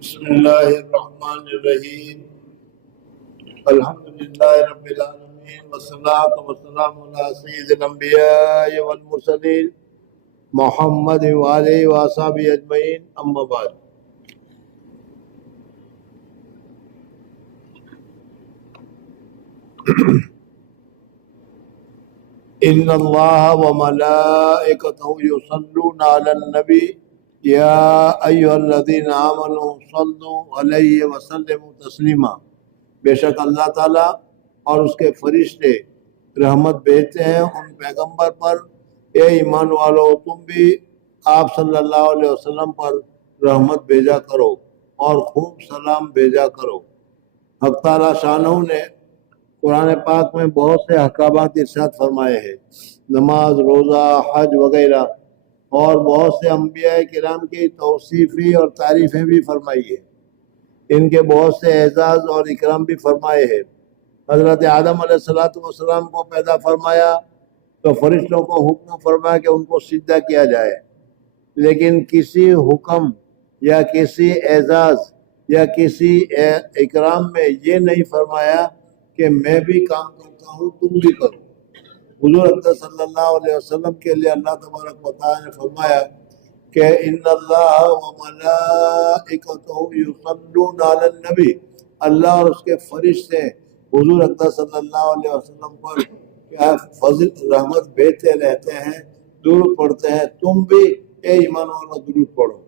بسم اللہ الرحمن الرحیم الحمدللہ رب العالمین والصلاة والسلام علی سید الانبیاء والمرسلین محمد وآلہ وصحبہ اجمعین اما بعد۔ ان اللہ وملائکتہ یصلون علی النبی یا ایھا الذین آمنوا صلوا علیہ وسلموا تسلیما۔ بے شک اللہ تعالیٰ اور اس کے فرشتے رحمت بھیجتے ہیں ان پیغمبر پر، اے ایمان والو تم بھی آپ صلی اللہ علیہ وسلم پر رحمت بھیجا کرو اور خوب سلام بھیجا کرو۔ حق تعالیٰ شانہ نے قرآن پاک میں بہت سے احکامات ارشاد فرمائے ہیں، نماز، روزہ، حج وغیرہ، اور بہت سے انبیاء کرام کی توصیفی اور تعریفیں بھی فرمائی ہیں۔ ان کے بہت سے اعزاز اور اکرام بھی فرمائے ہیں۔ حضرت آدم علیہ السلام کو پیدا فرمایا تو فرشتوں کو حکم فرمایا کہ ان کو سجدہ کیا جائے، لیکن کسی حکم یا کسی اعزاز یا کسی اکرام میں یہ نہیں فرمایا کہ میں بھی کام کرتا ہوں تم بھی کرو۔ حضور اکرم صلی اللہ علیہ وسلم کے لیے اللہ تبارک و تعالیٰ نے فرمایا کہ ان اللہ وملائکتہ یصلون علی النبی، اللہ اور اس کے فرشتے حضور اکرم صلی اللہ علیہ وسلم پر کیا فضل رحمت بھیجتے رہتے ہیں، درود پڑھتے ہیں۔ تم بھی اے ایمان والو درود پڑھو۔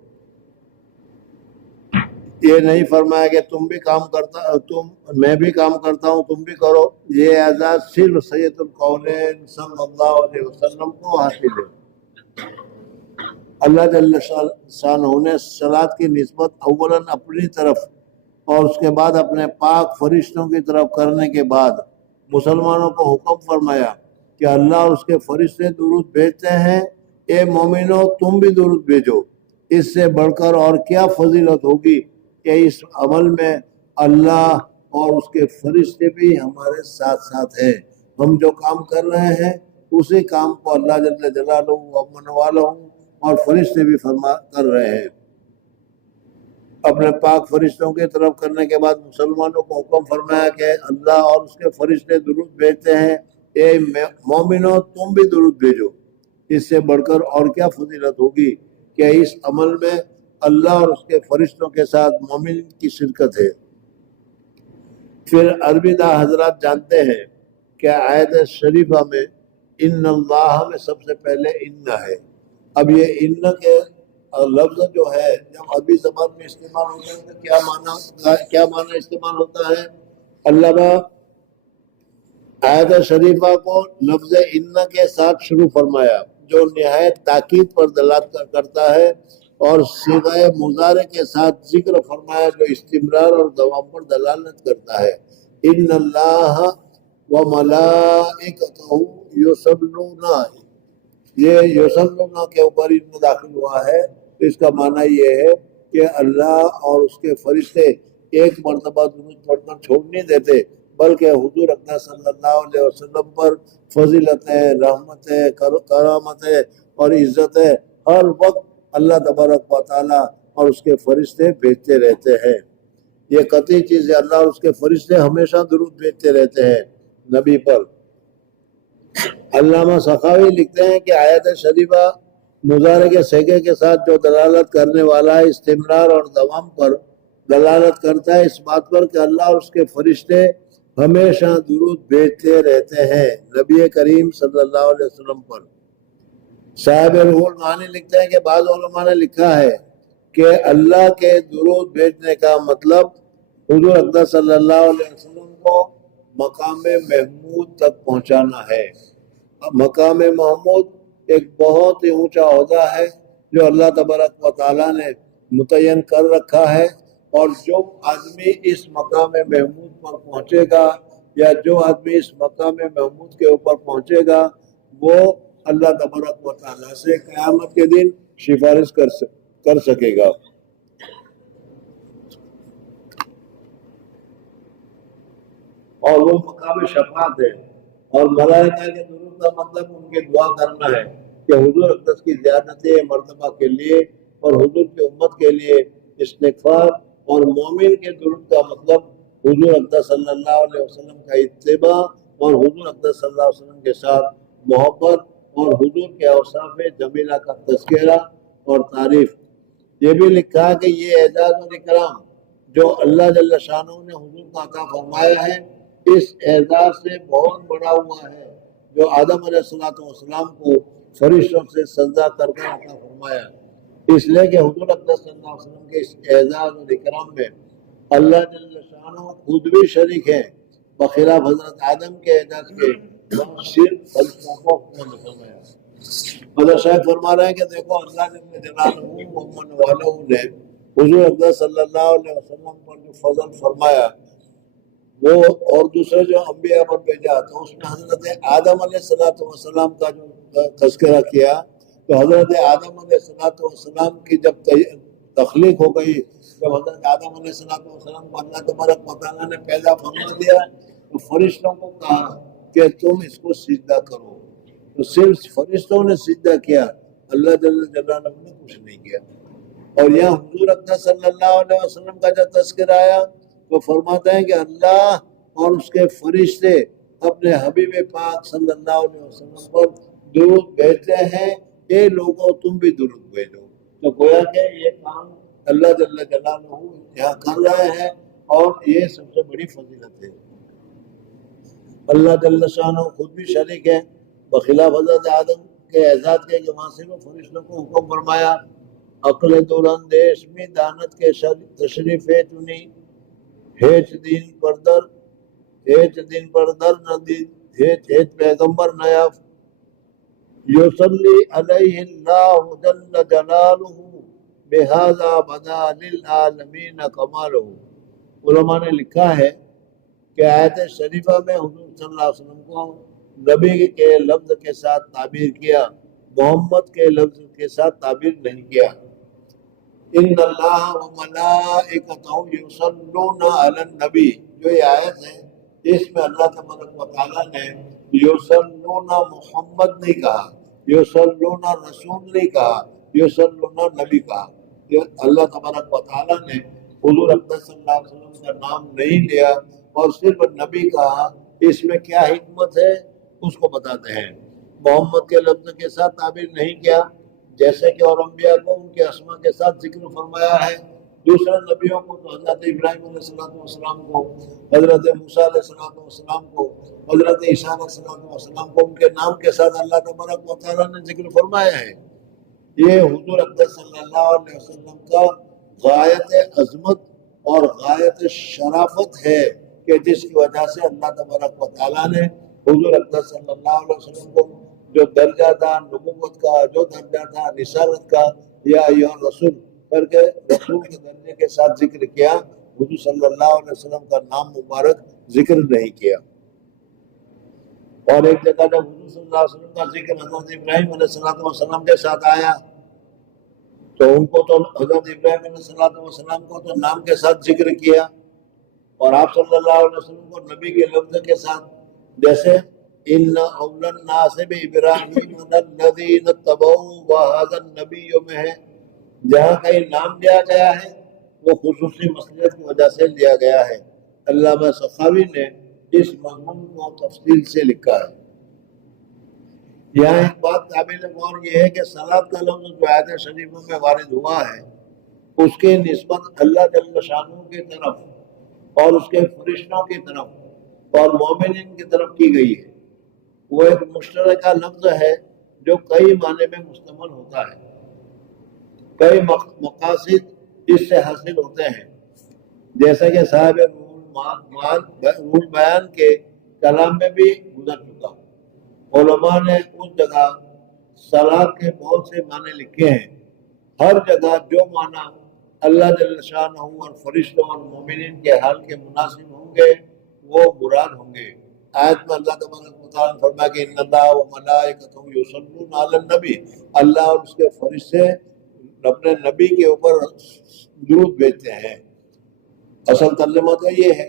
یہ نہیں فرمایا کہ میں بھی کام کرتا ہوں تم بھی کرو۔ یہ اعزاز صرف سید القونین صلی اللہ علیہ وسلم کو حاصل ہے۔ اللہ جل شانہ نے صلاۃ کی نسبت اولاً اپنی طرف اور اس کے بعد اپنے پاک فرشتوں کی طرف کرنے کے بعد مسلمانوں کو حکم فرمایا کہ اللہ اور اس کے فرشتے درود بھیجتے ہیں، اے مومنو تم بھی درود بھیجو۔ اس سے بڑھ کر اور کیا فضیلت ہوگی کہ اس عمل میں اللہ اور اس کے فرشتے بھی ہمارے ساتھ ساتھ ہیں۔ ہم جو کام کر رہے ہیں اسی کام کو اللہ جل جلالہ ومن والہ اور فرشتے بھی کر رہے ہیں۔ اپنے پاک فرشتوں کی طرف کرنے کے بعد مسلمانوں کو حکم فرمایا کہ اللہ اور اس کے فرشتے درود بھیجتے ہیں، اے مومنو تم بھی درود بھیجو۔ اس سے بڑھ کر اور کیا فضیلت ہوگی کہ اس عمل میں اللہ اور اس کے فرشتوں کے ساتھ مومن کی شرکت ہے۔ پھر عربی داں حضرات جانتے ہیں کہ آیت شریفہ میں ان اللہ میں سب سے پہلے ان ہے۔ اب یہ ان کے لفظ جو ہے جب عربی زبان میں استعمال ہوتا ہے تو کیا معنی استعمال ہوتا ہے؟ علامہ آیت شریفہ کو لفظ ان کے ساتھ شروع فرمایا جو نہایت تاکید پر دلالت کرتا ہے، اور صیغہ مضارع کے ساتھ ذکر فرمایا جو استمرار اور دوام پر دلالت کرتا ہے۔ ان اللہ وملائکتہ یصلون، یہ یصلون کے اوپر ان داخل ہوا ہے، تو اس کا معنی یہ ہے کہ اللہ اور اس کے فرشتے ایک مرتبہ درود پڑھ کر چھوڑ نہیں دیتے، بلکہ حضور اکرم صلی اللہ علیہ وسلم پر فضیلتیں، رحمتیں، کرامتیں اور عزتیں ہر وقت اللہ تبارک و تعالیٰ اور اس کے فرشتے بھیجتے رہتے ہیں۔ یہ قطعی چیز ہے، اللہ اور اس کے فرشتے ہمیشہ درود بھیجتے رہتے ہیں نبی پر۔ علامہ سخاوی لکھتے ہیں کہ آیت شریفہ مضارع کے صیغے کے ساتھ جو دلالت کرنے والا ہے استمرار اور دوام پر دلالت کرتا ہے، اس بات پر کہ اللہ اور اس کے فرشتے ہمیشہ درود بھیجتے رہتے ہیں نبی کریم صلی اللہ علیہ وسلم پر۔ صاحب روح المعانی لکھتے ہیں کہ بعض علماء نے لکھا ہے کہ اللہ کے درود بھیجنے کا مطلب حضور اکرم صلی اللہ علیہ وسلم کو مقام محمود تک پہنچانا ہے۔ مقام محمود ایک بہت ہی اونچا عہدہ ہے جو اللہ تبارک و تعالیٰ نے متعین کر رکھا ہے، اور جو آدمی اس مقام محمود پر پہنچے گا یا جو آدمی اس مقام محمود کے اوپر پہنچے گا وہ اللہ تبارک و تعالیٰ سے قیامت کے دن سفارش کر سکے گا۔ اور وہ مقام شفاعت ہے، اور ملائکہ کے درود کا مطلب ان کی دعا کرنا ہے کہ حضور اقدس کی زیادت مرتبہ کے لیے اور حضور کی امت کے لیے استغفار اور مومن کے درود کا مطلب حضور اقدس صلی اللہ علیہ وسلم کا اتباع اور حضور اقدس صلی اللہ علیہ وسلم کے ساتھ محبت اور حضور کے اوصاف جمیلہ کا تذکرہ اور تعریف۔ یہ بھی لکھا ہے کہ یہ اعزاز و اکرام جو اللہ جل شانہ نے حضور کو عطا فرمایا ہے، اس اعزاز سے بہت بڑا ہوا ہے جو آدم علیہ السلام کو فرشتوں سے سجدہ کر کے عطا فرمایا، اس لیے کہ حضور اقدس صلی اللہ علیہ وسلم کے اس اعزاز و اکرام میں اللہ جل شانہ خود بھی شریک ہے، بخلاف حضرت آدم کے اعزاز کے صرف فرشتوں کو فرمایا۔ حضرت شیخ فرما رہے ہیں کہ دیکھو اللہ جل جلالہ ومن والہ نے حضور اقدس صلی اللہ علیہ وسلم پر جو فضل فرمایا وہ اور دوسرے جو انبیاء پر بھیجا تو اس میں حضرت آدم علیہ السلام کا جو تذکرہ کیا تو حضرت آدم علیہ السلام کی جب تخلیق ہو گئی، جب حضرت آدم علیہ السلام کو اللہ تبارک و تعالیٰ نے پیدا فرما دیا تو فرشتوں کو کہا کہ تم اس کو سجدہ کرو، تو صرف فرشتوں نے سجدہ کیا، اللہ جل جلالہ نے کچھ نہیں کیا۔ اور یہاں حضور اقدس صلی اللہ علیہ وسلم کا جب تذکرہ آیا تو فرماتے ہیں کہ اللہ اور اس کے فرشتے اپنے حبیب پاک صلی اللہ علیہ وسلم پر درود بھیجتے ہیں، اے لوگوں تم بھی درود بھیجو۔ تو گویا کہ یہ کام اللہ جل جلالہ یہاں کر رہے ہیں اور یہ سب سے بڑی فضیلت ہے۔ اللہ جل شانہ خود بھی شریک ہے، بخلاف حضرت آدم کے اعزاز کے کہ وہاں سے وہ فرشتوں کو حکم فرمایا عقل دورندیش میں دانت کے تشریف چنی ہیچ دین پر در ندی ہیچ پیغمبر نیاف یصلی علیہ اللہ جل جلالہ بہذا بدا للعالمین کمالہ۔ علماء نے لکھا ہے کہ آیت شریفہ میں حضور صلی اللہ علیہ وسلم کو نبی کے لفظ کے ساتھ تعبیر کیا، محمد کے لفظ کے ساتھ تعبیر نہیں کیا۔ ان اللہ و ملائکتہ یصلون علی النبی، جو یہ آیت ہے اس میں اللہ تبارک و تعالیٰ نے یصلون محمد نہیں کہا، یصلون رسول نہیں کہا، یصلون نبی کہا۔ اللہ تبارک و تعالیٰ نے حضور اقدس صلی اللہ علیہ وسلم کا نام نہیں لیا اور صرف نبی کہا، اس میں کیا حکمت ہے اس کو بتاتے ہیں۔ محمد کے لفظ کے ساتھ تعبیر نہیں کیا جیسے کہ اور انبیاء کو ان کے اسماء کے ساتھ ذکر فرمایا ہے، دوسرے نبیوں کو تو حضرت ابراہیم علیہ السلام کو، حضرت موسیٰ علیہ السلام کو، حضرت عیسیٰ علیہ السلام کو ان کے نام کے ساتھ اللہ تبارک و تعالیٰ نے ذکر فرمایا ہے۔ یہ حضور اقدس صلی اللہ علیہ وسلم کا غایت عظمت اور غایت شرافت ہے کہ جس کی وجہ سے اللہ تبارک و تعالیٰ نے حضور اقدس صلی اللہ علیہ وسلم کو جو درجہ تھا نبوت کا، جو درجہ تھا رسالت کا، یا ایھا رسول کر کے رسول کے درجے کے ساتھ ذکر کیا، حضور صلی اللہ علیہ وسلم کا نام مبارک ذکر نہیں کیا۔ اور ایک جگہ جب حضور صلی اللہ علیہ وسلم کا ذکر حضرت ابراہیم علیہ السلام کے ساتھ آیا تو ان کو تو حضرت ابراہیم علیہ السلام کو تو نام کے ساتھ ذکر کیا اور آپ صلی اللہ علیہ وسلم کو نبی کے لفظ کے ساتھ، جیسے ان اول الناس بابراہیم الذین اتبعوا وهذا النبی میں ہے، جہاں کہیں نام لیا گیا ہے وہ خصوصی مصلحت کی وجہ سے لیا گیا ہے۔ علامہ سخاوی نے اس مضمون کو تفصیل سے لکھا ہے۔ یہاں ایک بات قابل غور یہ ہے کہ صلاۃ کا لفظ جو آیت شریفوں میں وارد ہوا ہے اس کی نسبت اللہ جل شانہ کی طرف اور اس کے فرشتوں کی طرف اور مومنین کی طرف کی گئی ہے۔ وہ ایک مشترکہ لفظ ہے جو کئی معنی میں مشتمل ہوتا ہے، کئی مقاصد اس سے حاصل ہوتے ہیں، جیسا کہ صاحب روح بیان کے کلام میں بھی گزر چکا۔ علماء نے اس جگہ صلاۃ کے بہت سے معنی لکھے ہیں، ہر جگہ جو معنی اللہ جل شانہ اور فرشتوں اور مومنین کے حال کے مناسب ہوں گے وہ مراد ہوں گے۔ آیت میں اللہ تبارک و تعالیٰ نے فرمایا کہ ان اللہ و ملائکتہ یصلون علی النبی، اللہ اور اس کے فرشتے اپنے نبی کے اوپر درود بھیجتے ہیں۔ اصل ترجمہ تو یہ ہے،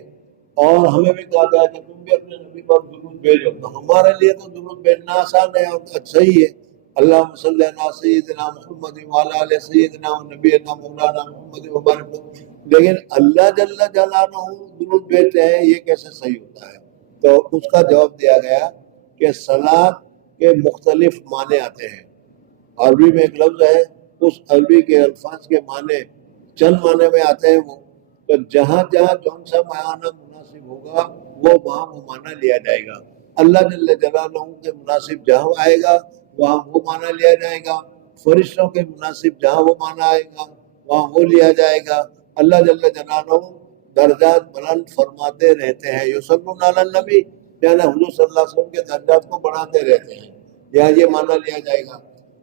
اور ہمیں بھی کہا گیا کہ تم بھی اپنے نبی پر درود بھیجو، تو ہمارے لیے تو درود بھیجنا آسان ہے اور صحیح ہے۔ اللہم صلی علی سیدنا محمد وعلی آل سیدنا و نبینا مولانا محمد وبارک۔ لیکن اللہ جل جلالہ درود بھیجتے ہیں، یہ کیسے صحیح ہوتا ہے؟ تو اس کا جواب دیا گیا کہ صلاۃ کے مختلف معنی آتے ہیں۔ عربی میں ایک لفظ ہے، اس عربی کے الفاظ کے معنی چند معنی میں آتے ہیں تو جہاں جہاں جون سا معنی مناسب ہوگا وہاں وہ معنی لیا جائے گا۔ اللہ جل جلالہ کے مناسب جہاں آئے گا وہاں وہ معنی لیا جائے گا، فرشتوں کے مناسب جہاں وہ معنی آئے گا وہاں وہ لیا جائے گا۔ اللہ جل جلالہ درجات بلند فرماتے رہتے ہیں، یصلون علی النبی، یعنی حضور صلی اللہ علیہ وسلم کے درجات کو بڑھاتے رہتے ہیں، یا یہ معنی لیا جائے گا۔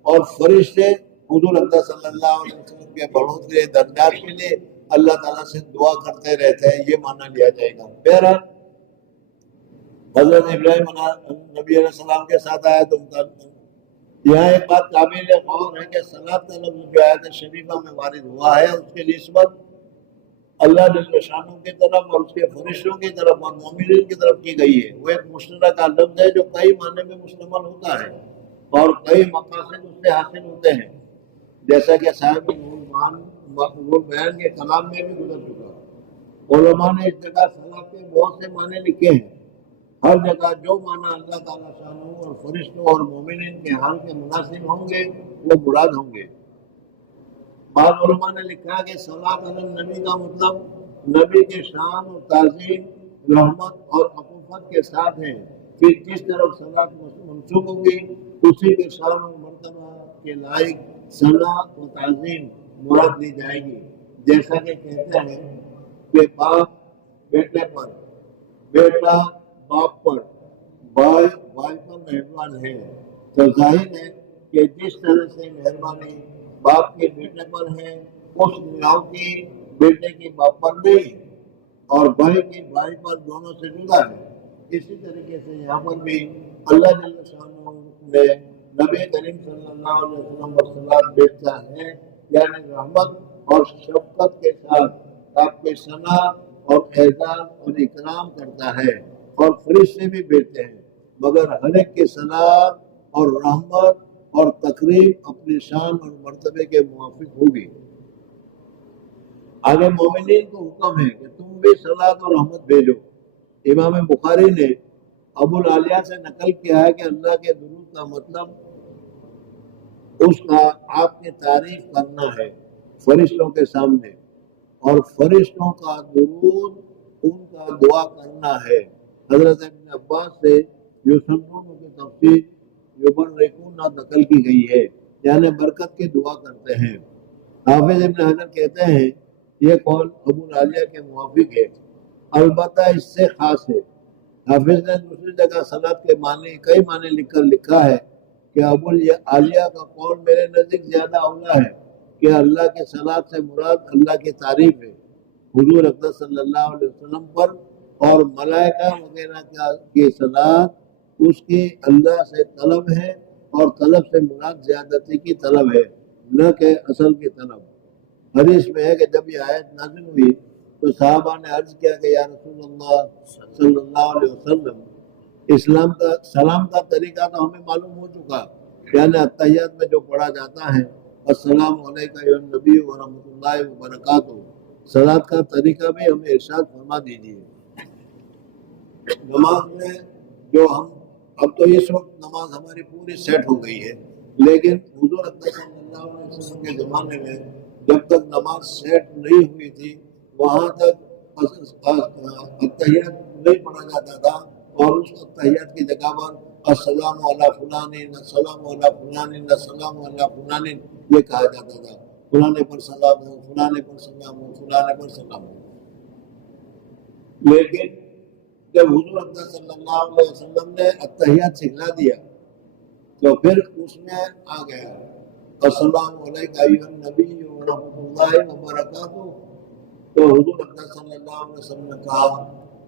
اور فرشتے حضور اکرم صلی اللہ علیہ وسلم کے بڑھوتری درجات کے لیے اللہ تعالیٰ سے دعا کرتے رہتے ہیں، یہ معنی لیا جائے گا۔ بہرحال حضرت ابراہیم نبی علیہ السلام کے ساتھ آیا تو یہاں ایک بات قابل غور ہے کہ صلاۃ کا لفظ جو آیت شریفہ میں وارد ہوا ہے اس کی نسبت اللہ جل شانہ کی طرف اور اس کے فرشتوں کی طرف اور مومنین کی طرف کی گئی ہے۔ وہ ایک مشترکہ لفظ ہے جو کئی معنی میں مشتمل ہوتا ہے اور کئی مقاصد اس سے حاصل ہوتے ہیں، جیسا کہ صاحب نور بیان کے کلام میں بھی گزر چکا۔ علماء نے اس جگہ صلاۃ کے بہت سے معنی لکھے ہیں، ہر جگہ جو معنی اللہ تعالیٰ شانہ اور فرشتوں اور مومنین کے حال کے مناسب ہوں گے وہ مراد ہوں گے۔ بعض علماء نے لکھا کہ صلاۃ علی النبی کا مطلب نبی کے شان اور تعظیم، رحمت اور عطوفت کے ساتھ ہے، پھر جس طرف صلاۃ منسوب ہوگی اسی کے شان اور مرتبہ کے لائق ثنا و تعظیم مراد لی جائے گی۔ جیسا کہ کہتے ہیں کہ باپ بیٹے پر، بیٹا باپ پر، بھائی بھائی پر مہربان ہے، تو ظاہر ہے کہ جس طرح سے مہربانی باپ کے بیٹے پر ہے اس نگاہوں کی بیٹے کے باپ پر نہیں، اور بھائی کی بھائی پر دونوں سے جدا ہے۔ اسی طریقے سے یہاں پر بھی اللہ جل شانہ نے نبی کریم صلی اللہ علیہ وسلم پر صلاۃ بھیجتا ہے، یعنی رحمت اور شفقت کے ساتھ آپ کے ثنا اور اعزاز اور اکرام کرتا ہے، اور فرشتے بھی بھیجتے ہیں، مگر ہر ایک کی صلاۃ اور رحمت اور تقریب اپنی شان اور مرتبے کے موافق ہوگی۔ آگے مومنین کو حکم ہے کہ تم بھی صلاۃ اور رحمت بھیجو۔ امام بخاری نے ابو العالیہ سے نقل کیا ہے کہ اللہ کے درود کا مطلب اس کا آپ کی تعریف کرنا ہے فرشتوں کے سامنے، اور فرشتوں کا درود ان کا دعا کرنا ہے۔ حضرت ابن عباس سے یوسفون کی تفسیر یبرکون نقل کی گئی ہے، یعنی برکت کی دعا کرتے ہیں۔ حافظ ابن حجر کہتے ہیں یہ قول ابو العالیہ کے موافق ہے، البتہ اس سے خاص ہے۔ حافظ نے دوسری جگہ صلاۃ کے معنی کئی معنی لکھ کر لکھا ہے کہ ابو العالیہ کا قول میرے نزدیک زیادہ اولا ہے کہ اللہ کے صلاۃ سے مراد اللہ کی تعریف ہے حضور اکرم صلی اللہ علیہ وسلم پر، اور ملائکہ وغیرہ کی صلاۃ اس کی اللہ سے طلب ہے، اور طلب سے مراد زیادتی کی طلب ہے نہ کہ اصل کی طلب۔ حدیث میں ہے کہ جب یہ آیت نازل ہوئی تو صحابہ نے عرض کیا کہ یا رسول اللہ صلی اللہ علیہ وسلم، اسلام کا سلام کا طریقہ تو ہمیں معلوم ہو چکا، یعنی اتحیات میں جو پڑھا جاتا ہے السلام علیکم یا نبی ورحمۃ اللہ وبرکاتہ، صلاۃ کا طریقہ بھی ہمیں ارشاد فرما دیجیے۔ نماز میں جو ہم اب تو اس وقت نماز ہماری پوری سیٹ ہو گئی ہے، لیکن حضور اکرم صلی اللہ علیہ وسلم کے زمانے میں جب تک نماز سیٹ نہیں ہوئی تھی وہاں تک اتحیات نہیں پڑھا جاتا تھا، اور اس اتحیات کی جگہ پر السلام علی فلان، السلام علی فلان، السلام علی فلان یہ کہا جاتا تھا، فلانے پر سلام ہو، فلانے پر سلام ہو، فلانے پر سلام ہو۔ لیکن جب حضور اکرم صلی اللہ علیہ وسلم نے اتحیات سکھلا دیا تو پھر اس میں آ گیا السلام علیکم ایھا النبی ورحمۃ اللہ وبرکاتہ، تو حضور اکرم صلی اللہ علیہ وسلم نے کہا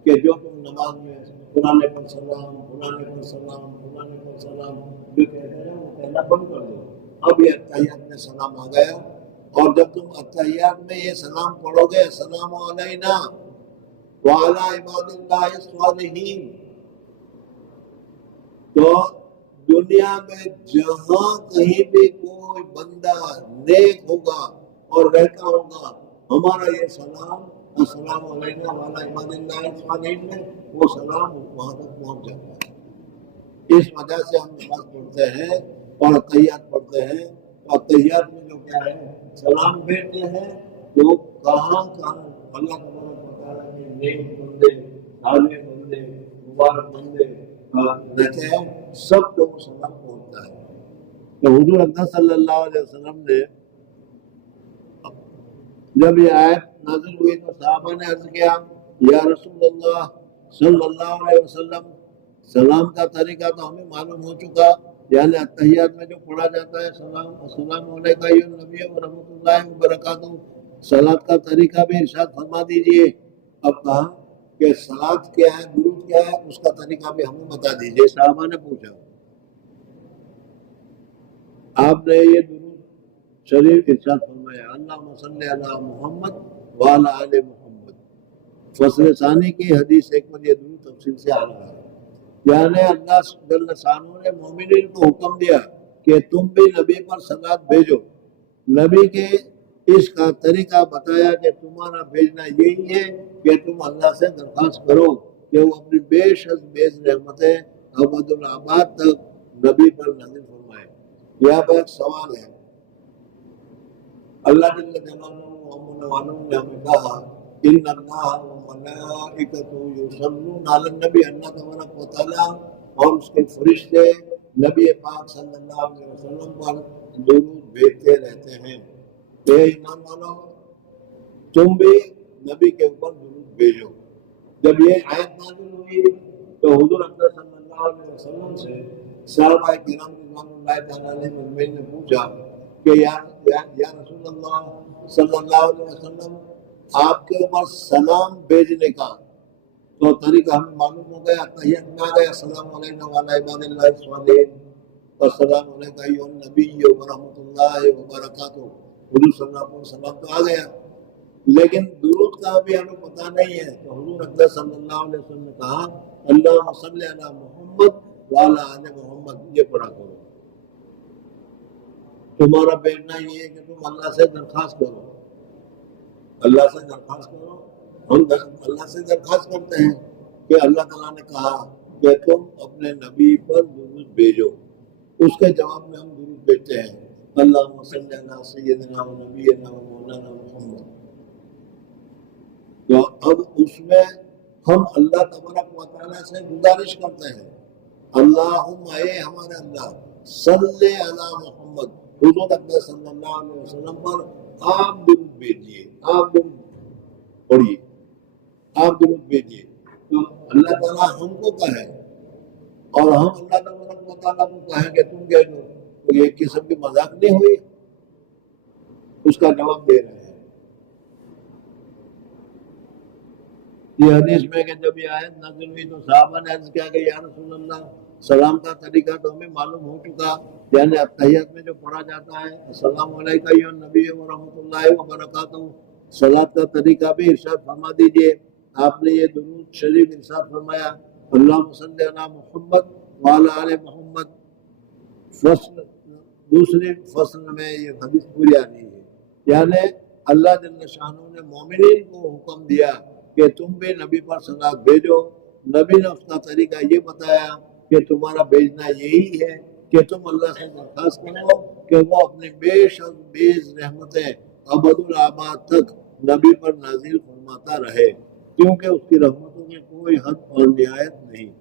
کہ جو تم نماز میں فلانے پر سلام، فلانے پر سلام، فلانے پر سلام جو کہتے ہیں وہ کہنا بند کر دو۔ اب یہ اتحیات میں سلام آ گیا، اور جب تم اتحیات میں یہ سلام پڑھو گے السلام علینا وعلی عباد اللہ الصالحین، تو دنیا میں جہاں کہیں بھی کوئی بندہ نیک ہوگا اور رہتا ہوگا ہمارا یہ سلام السلام علینا والا عباد اللہ الصالحین میں وہ سلام وہاں تک پہنچ جاتا ہے۔ اس وجہ سے ہم نماز پڑھتے ہیں اور تحیات پڑھتے ہیں، اور تحیات میں جو کیا ہے سلام بھیجتے ہیں تو کہاں کہاں اللہ تبارک و تعالیٰ کے نیک بندے، صالح بندے، مبارک بندے رہتے ہیں، سب کو وہ سلام پہنچتا ہے۔ تو حضور اکرم صلی اللہ علیہ وسلم نے جب یہ آیت نازل ہوئی تو صحابہ نے عرض کیا یا رسول اللہ صلی اللہ علیہ وسلم، سلام کا طریقہ تو ہمیں معلوم ہو چکا، یعنی اتحیات میں جو پڑھا جاتا ہے سلام السلام علیکم ایھا النبی ورحمۃ اللہ وبرکاتہ، صلاۃ کا طریقہ بھی ارشاد فرما دیجئے۔ اب کہا کہ صلاۃ کیا ہے، درود کیا ہے، اس کا طریقہ بھی ہمیں بتا دیجئے۔ صحابہ نے پوچھا، آپ نے یہ درود شریف ارشاد فرمایا اللہم صلی علی محمد وعلی آل محمد، فصل ثانی کی حدیث 1 پر یہ درود تفصیل سے آ رہا ہے۔ یعنی اللہ جل شانہ نے مومنین کو حکم دیا کہ تم بھی نبی پر صلوات بھیجو، نبی کے اس کا طریقہ بتایا کہ تمہارا بھیجنا یہی ہے کہ تم اللہ سے درخواست کرو کہ وہ اپنی بے شک بیز رحمتیں ابد الآباد تک نبی پر نازل فرمائے۔ یہاں پر ایک سوال ہے، اللہ جل جلالہ نے ہمیں کہا ان اللہ و ملائکتہ یصلون علی النبی، اللہ تبارک و تعالیٰ اور اس کے فرشتے نبی پاک صلی اللہ علیہ وسلم پر درود بھیجتے رہتے ہیں۔ اے ایمان والو تم بھی نبی کے اوپر درود بھیجو۔ جب یہ آیت نازل ہوئی تو حضور اکرم صلی اللہ علیہ وسلم سے صحابہ کرام رضوان اللہ تعالیٰ علیہم نے پوچھا کہ یا رسول اللہ صلی اللہ علیہ وسلم، آپ کے اوپر سلام بھیجنے کا تو طریقہ ہمیں معلوم ہو گیا، تحیت میں آ گیا السلام علیکم وعلی عباد اللہ الصالحین، السلام علیکم ایھا النبی ورحمۃ اللہ وبرکاتہ، حضور صلی اللہ علیہ وسلم تو آ گیا، لیکن درود کا بھی ہمیں پتہ نہیں ہے۔ تو حضور اکرم صلی اللہ علیہ وسلم نے کہا اللہم صلی علی محمد وعلی آل محمد، یہ پڑھا کرو۔ تمہارا بیٹنا یہ ہے کہ تم اللہ سے درخواست کرو، اللہ سے درخواست کرو۔ ہم اللہ سے درخواست کرتے ہیں کہ اللہ تعالیٰ نے کہا کہ تم اپنے نبی پر درود بھیجو، اس کے جواب میں ہم درود بھیجتے ہیں اللہم صلی علی سیدنا و نبینا و مولانا محمد۔ تو اب اس میں ہم اللہ تبارک و تعالیٰ سے گزارش کرتے ہیں اللہم اے ہمارے اللہ صلی علی محمد، حضور اکرم صلی اللہ علیہ وسلم پر آپ درود بھیجیے، آپ درود پڑھیے، آپ درود بھیجیے۔ تو اللہ تعالیٰ ہم کو کہے اور ہم اللہ تبارک و تعالیٰ کو کہیں کہ تم کہہ دو، تو یہ قسم کی مذاق نہیں ہوئی، اس کا جواب دے رہے ہیں۔ یہ حدیث میں کہ جب یہ آیت نازل ہوئی تو صحابہ نے عرض کیا کہ یا رسول اللہ سلام کا طریقہ تو ہمیں معلوم ہو چکا، یعنی اتحیات میں جو پڑھا جاتا ہے السلام علیکم ایھا النبی ورحمۃ اللہ وبرکاتہ، صلاۃ کا طریقہ بھی ارشاد فرما دیجئے۔ آپ نے یہ درود شریف ارشاد فرمایا اللہم صلی علی محمد وعلی آل محمد، دوسرے فصل میں یہ حدیث پوری آ رہی ہے، یعنی اللہ جل شانہ نے مومنین کو حکم دیا کہ تم بھی نبی پر صلوات بھیجو، نبی نے اس کا طریقہ یہ بتایا کہ تمہارا بھیجنا یہی ہے کہ تم اللہ سے درخواست کرو کہ وہ اپنی بے شک بیز رحمتیں ابد الآباد تک نبی پر نازل فرماتا رہے، کیونکہ اس کی رحمتوں کی کوئی حد اور نہایت نہیں۔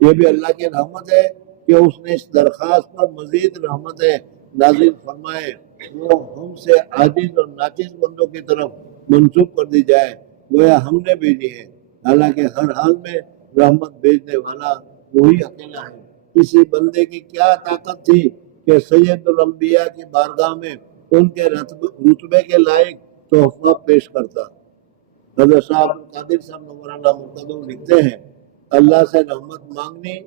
یہ بھی اللہ کی رحمت ہے کہ اس نے اس درخواست پر مزید رحمتیں نازل فرمائے، وہ ہم سے عاجز اور ناچیز بندوں کی طرف منسوب کر دی جائے، گویا ہم نے بھیجی ہے، حالانکہ ہر حال میں رحمت بھیجنے والا وہی اکیلا ہے۔ کسی بندے کی کیا طاقت تھی کہ سید الانبیاء کی بارگاہ میں ان کے رتبے کے لائق تحفہ پیش کرتا۔ حضرت شاہ عبد القادر صاحب نورانہ مرتضی لکھتے ہیں اللہ سے رحمت مانگنی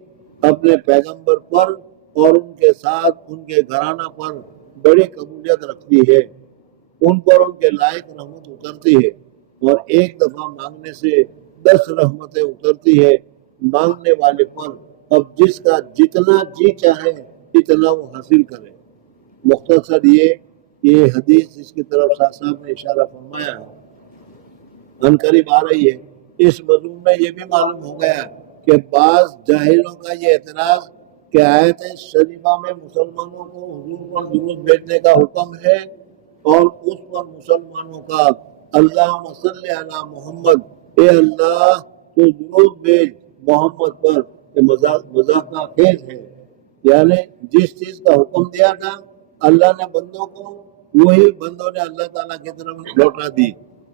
اپنے پیغمبر پر اور ان کے ساتھ ان کے گھرانہ پر بڑی قبولیت رکھتی ہے، ان پر ان کے لائق رحمت اترتی ہے، اور ایک دفعہ مانگنے سے 10 رحمتیں اترتی ہے مانگنے والے پر، اب جس کا جتنا جی چاہے اتنا وہ حاصل کرے۔ مختصر یہ حدیث جس کی طرف شاہ صاحب نے اشارہ فرمایا ہے ان قریب آ رہی ہے۔ اس مضمون میں یہ بھی معلوم ہو گیا کہ بعض جاہلوں کا یہ اعتراض کہ آیت شریفہ میں مسلمانوں کو حضور پر درود بھیجنے کا حکم ہے اور اس پر مسلمانوں کا اللہم صلی علی محمد، اے اللہ تو درود بھیج محمد پر، کہ مذاق کا خیز ہے۔ یعنی جس چیز کا حکم دیا تھا اللہ نے بندوں کو، وہی بندوں نے اللہ تعالیٰ کی طرف لوٹا دی۔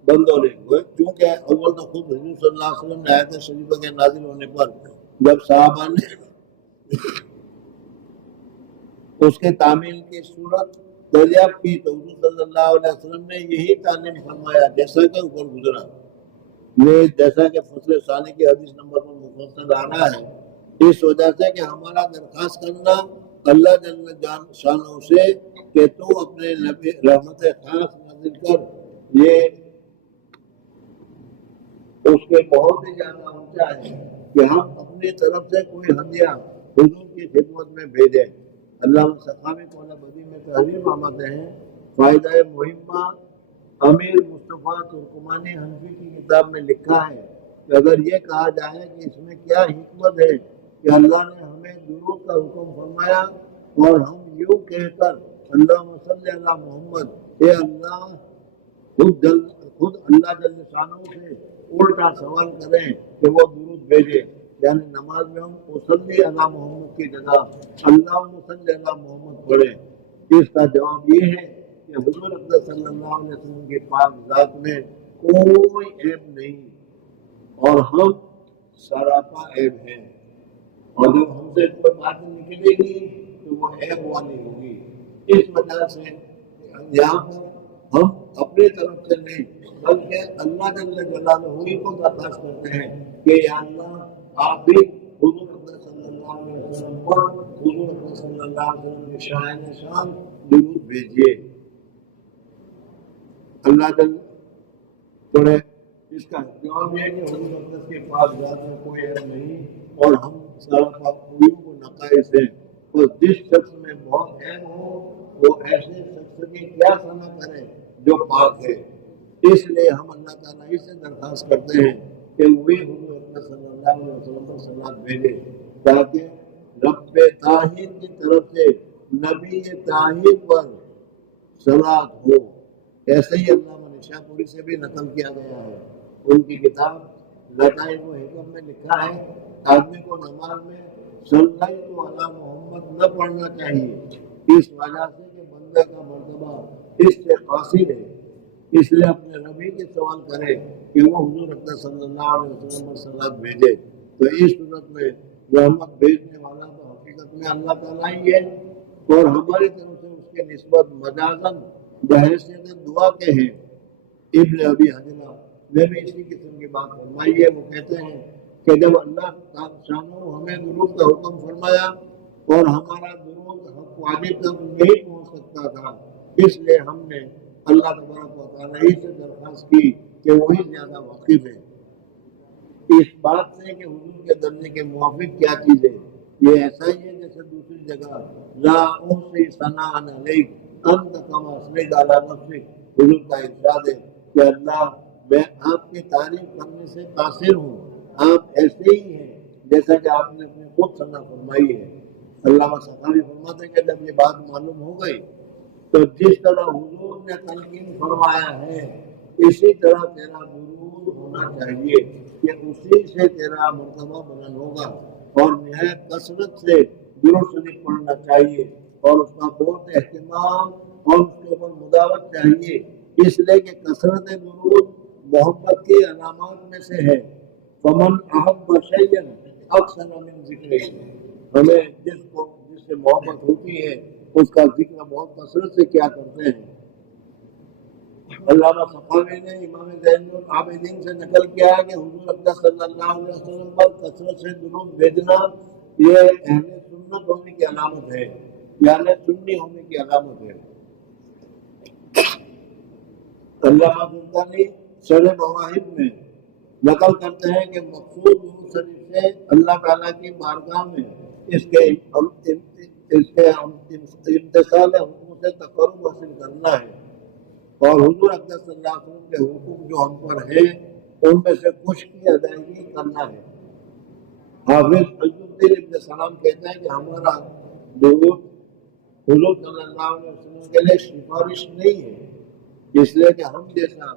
بندوں نے، چونکہ اول تو خود حضور صلی اللہ علیہ وسلم نے آیت شریفہ کے نازل ہونے پر جب صحابہ نے اس کے تعمیل کی صورت دریافت کی تو حضور صلی اللہ علیہ وسلم نے یہی تعلیم فرمایا جیسا کہ اوپر گزرا۔ یہ جیسا کہ فصل ثانی کی حدیث نمبر پر مفصل آنا ہے، اس وجہ سے کہ ہمارا درخواست کرنا اللہ جل شانہ سے کہ تو اپنے نبی رحمت خاص نازل کر، یہ اس کے بہت ہی زیادہ اونچا ہے کہ ہم اپنی طرف سے کوئی ہدیہ حضور کی خدمت میں بھیجیں۔ علامہ سخاوی قول بدیع میں تحریر فرماتے ہیں، فائدہ مہمہ امیر مصطفیٰ ترکمانی حنفی کی کتاب میں لکھا ہے کہ اگر یہ کہا جائے کہ اس میں کیا حکمت ہے کہ اللہ نے ہمیں درود کا حکم فرمایا اور ہم یوں کہہ کر اللہم صلی علی محمد، اے اللہ خود اللہ جل شانہ سے الٹا سوال کریں کہ وہ درود بھیجے، یعنی نماز میں ہم صلی علی محمد کی جگہ اللہم صلی علی محمد پڑھیں۔ اس کا جواب یہ ہے کہ حضور اقدس صلی اللہ علیہ وسلم کے پاک ذات میں کوئی عیب نہیں اور ہم سراپا عیب ہیں، اور جب ہم سے کوئی بات نکلے گی تو وہ عیب والی ہوگی۔ اس وجہ سے یہاں پر ہم اپنی طرف سے نہیں بلکہ اللہ جل جلالہ ہی کو درخواست کرتے ہیں کہ یا اللہ آپ بھی حضور اقدس صلی اللہ علیہ وسلم پر، حضور اقدس صلی اللہ علیہ وسلم کے شاہن شان درود بھیجیے۔ اللہ جل تھوڑے اس کا جواب یہ ہے کہ حضور اقدس کے پاس ذات میں کوئی عیب نہیں اور ہم سراپا خوبیوں کو نقائص ہیں، اور جس شخص میں بہت عیب ہو وہ ایسے شخص کی کیا سنا کرے جو پاک ہے۔ اس لیے ہم اللہ تعالیٰ ہی سے درخواست کرتے ہیں کہ وہی حضور اقدس صلی اللہ علیہ وسلم پر صلوات بھیجے تاکہ رب طاہر کی طرف سے نبی طاہر پر صلوات ہو۔ ایسے ہی علامہ نشا پوری سے بھی نقل کیا گیا ہے، ان کی کتاب لطائف و حکم میں لکھا ہے آدمی کو نماز میں صلی علی محمد نہ پڑھنا چاہیے، اس وجہ سے کہ بندے کا مرتبہ اس سے قاصر ہے، اس لیے اپنے نبی کے سوال کرے کہ وہ حضور اقدس صلی اللہ علیہ وسلم پر صلوات بھیجے۔ تو اس صورت میں رحمت بھیجنے والا تو حقیقت میں اللہ تعالیٰ ہی ہے، اور ہماری طرف سے اس کے نسبت مجازاً بحیثیت دعا کے ہیں۔ ابن ابی حجرہ نے بھی اسی قسم کی بات فرمائی ہے، وہ کہتے ہیں کہ جب اللہ شانہ ہمیں درود کا حکم فرمایا اور ہمارا درود حق واجب تک نہیں پہنچ سکتا تھا، اس لیے ہم نے اللہ تبارک و تعالیٰ ہی سے درخواست کی کہ وہی زیادہ واقف ہے اس بات سے کہ حضور کے درجے کے موافق کیا چیز ہے۔ یہ ایسا ہی ہے جیسے دوسری جگہ لا احصی ثناء علیک انت کما اثنیت علی نفسک، حضور کا ارشاد ہے کہ اللہ میں آپ کی تعریف کرنے سے قاصر ہوں، آپ ایسے ہی ہیں جیسا کہ آپ نے اپنے خود ثنا فرمائی ہے۔ علامہ سخاوی فرماتے ہیں کہ جب یہ بات معلوم ہو گئی تو جس طرح حضور نے تلقین فرمایا ہے اسی طرح تیرا درود ہونا چاہیے کہ اسی سے تیرا مرتبہ بلند ہوگا، اور نہایت کثرت سے درود شریف پڑھنا چاہیے اور اس کا بہت اہتمام اور اس کے اوپر مداوت چاہیے، اس لیے کہ کثرت درود محبت کی علامات میں سے ہے۔ فمن احب شیئا اکثر من ذکر، ہمیں جس سے محبت ہوتی ہے اس کا ذکر بہت کثرت سے کیا کرتے ہیں۔ علامہ سخاوی نے امام زین العابدین سے نقل کیا کہ حضور اقدس صلی اللہ علیہ وسلم پر کثرت سے درود بھیجنا یہ اہل سنت ہونے کی علامت ہے، یعنی سنی ہونے کی علامت ہے۔ علامہ زندانی شرح مواہب میں نقل کرتے ہیں کہ مقصود درود شریف سے اللہ تعالیٰ کی بارگاہ میں اس کے امتثال حکم سے تقرب حاصل کرنا ہے، اور حضور اقدس صلی اللہ علیہ وسلم کے حقوق جو ہم پر ہیں ان میں سے کچھ کی ادائیگی کرنا ہے۔ حافظ عز الدین ابن سلام کہتے ہیں کہ ہمارا درود حضور صلی اللہ علیہ وسلم کے لیے سفارش نہیں ہے، اس لیے کہ ہم جیسا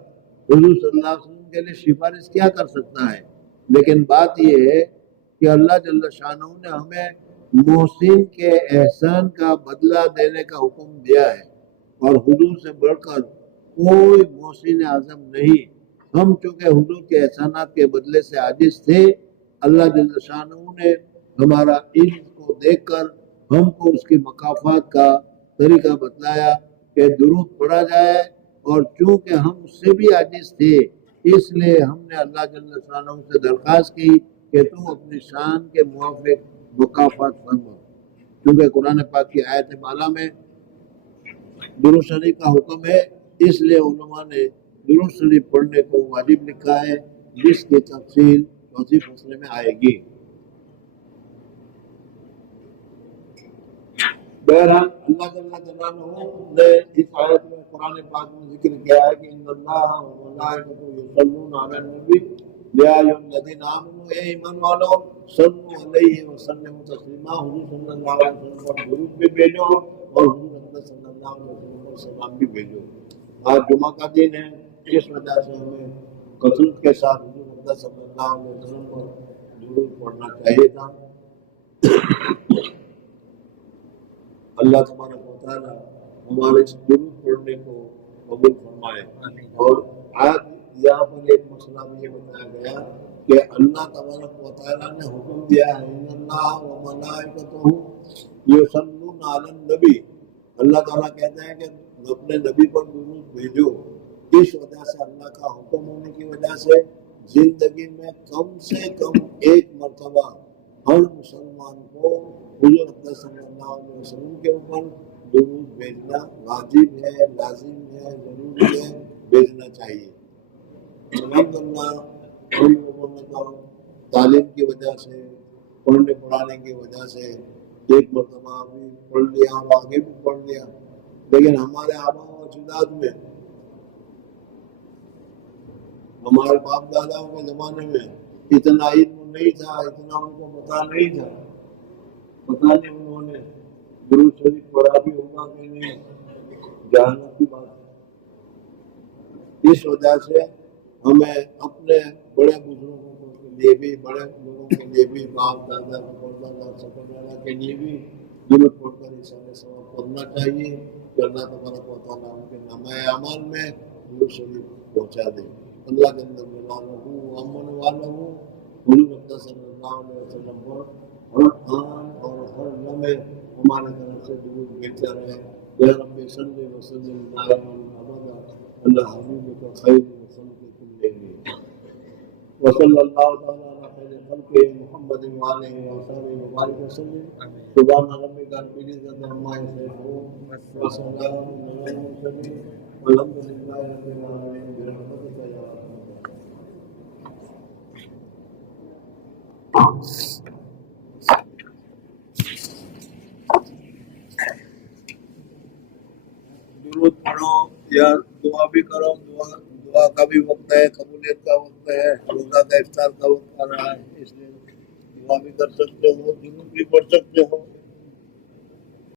حضور صلی اللہ علیہ وسلم کے لیے سفارش کیا کر سکتا ہے، لیکن بات یہ ہے کہ اللہ جل شانہ نے ہمیں محسن کے احسان کا بدلہ دینے کا حکم دیا ہے، اور حضور سے بڑھ کر کوئی محسن اعظم نہیں۔ ہم چونکہ حضور کے احسانات کے بدلے سے عاجز تھے، اللہ جل شانہ نے ہمارا علم کو دیکھ کر ہم کو اس کی مکافات کا طریقہ بتلایا کہ درود پڑھا جائے، اور چونکہ ہم اس سے بھی عاجز تھے اس لیے ہم نے اللہ جل شانہ سے درخواست کی کہ تم اپنی شان کے موافق مکافات فرما۔ کیونکہ قرآن پاک کی آیت بالا میں درود شریف کا حکم ہے، اس لیے علماء نے درود شریف پڑھنے کو واجب لکھا ہے، جس کی تفصیل چوتھی فصل میں آئے گی۔ بہرحال اللہ جلالہ نے اس آیت میں قرآن پاک میں ذکر کیا ہے کہ ان اللہ و ملائکتہ یصلون علی النبی یا ایھا الذین آمنوا، اے ایمان والو صلوا علیہ وسلم تسلیما، حضور صلی اللہ علیہ وسلم پر درود بھی بھیجو اور حضور صلی اللہ علیہ وسلم پر سلام بھی بھیجو۔ آج جمعہ کا دن ہے، اس وجہ سے ہمیں کثرت کے ساتھ حضور صلی اللہ علیہ وسلم پر درود پڑھنا چاہیے تھا۔ اللہ تبارک و تعالیٰ ہمارے اس درود پڑھنے کو قبول فرمائے۔ اور آج یہاں پر ایک مسئلہ بھی یہ بتایا گیا کہ اللہ تبارک و تعالیٰ نے حکم دیا ہے ان اللہ و ملائکتہ یصلون علی النبی، اللہ تعالیٰ کہتے ہیں کہ اپنے نبی پر درود بھیجو۔ اس وجہ سے اللہ کا حکم ہونے کی وجہ سے زندگی میں کم سے کم ایک مرتبہ ہر مسلمان کو حضور صلی اللہ علیہ وسلم کے اوپر درود بھیجنا واجب ہے، لازم ہے، ضروری ہے، بھیجنا چاہیے۔ الحمدللہ ہم لوگوں نے تو تعلیم کی وجہ سے، پڑھنے پڑھانے کی وجہ سے ایک مرتبہ بھی پڑھ لیا اور آگے بھی پڑھ لیا، لیکن ہمارے آباء و اجداد میں، ہمارے باپ داداؤں کے زمانے میں اتنا علم نہیں تھا، اتنا ان کو پتہ نہیں تھا، پتہ نہیں انہوں نے درود شریف پڑھا بھی ہوگا کہ نہیں، جہالت کی بات ہے۔ اس وجہ سے ہمیں اپنے بڑے بزرگوں کے لیے بھی، بڑے لوگوں کے لیے بھی، باپ دادا سپردادا کے لیے بھی درود پڑھ کر اظہار ثواب کرنا چاہیے کہ اللہ تبارک و تعالیٰ ان کے نامہ اعمال میں درود شریف پہنچا دے۔ اللہ کے اندر امن والہ حضور صلی اللہ علیہ وسلم پر ہر آن اور ہر لمحے ہمارے طرف سے درود بھیجتا رہے۔ یا رب صلی وسلم دائما ابدا اللہ حبیبک خیر وسلم کلہ، وصلی اللہ تعالی علی خیر خلقہ محمد وآلہ وصحبہ وبارک وسلم۔ سبحان ربک رب العزۃ عما یصفون وسلام علی المرسلین والحمد للہ رب العالمین برحمتک یا درود پڑھو یا دعا بھی کرو۔ دعا کا بھی وقت ہے، قبولیت کا وقت ہے، روزہ کا افطار کا وقت آ رہا ہے، اس لیے دعا بھی کر سکتے ہو، درود بھی پڑھ سکتے ہو۔